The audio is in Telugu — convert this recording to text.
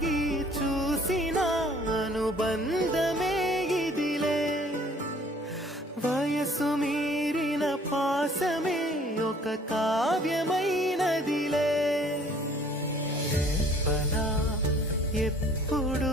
ఆగి చూసిన అనుబంధమే ఇదిలే వయసు మీరిన పాసమే ఒక కావ్యమైనదిలే రేపనా ఎప్పుడు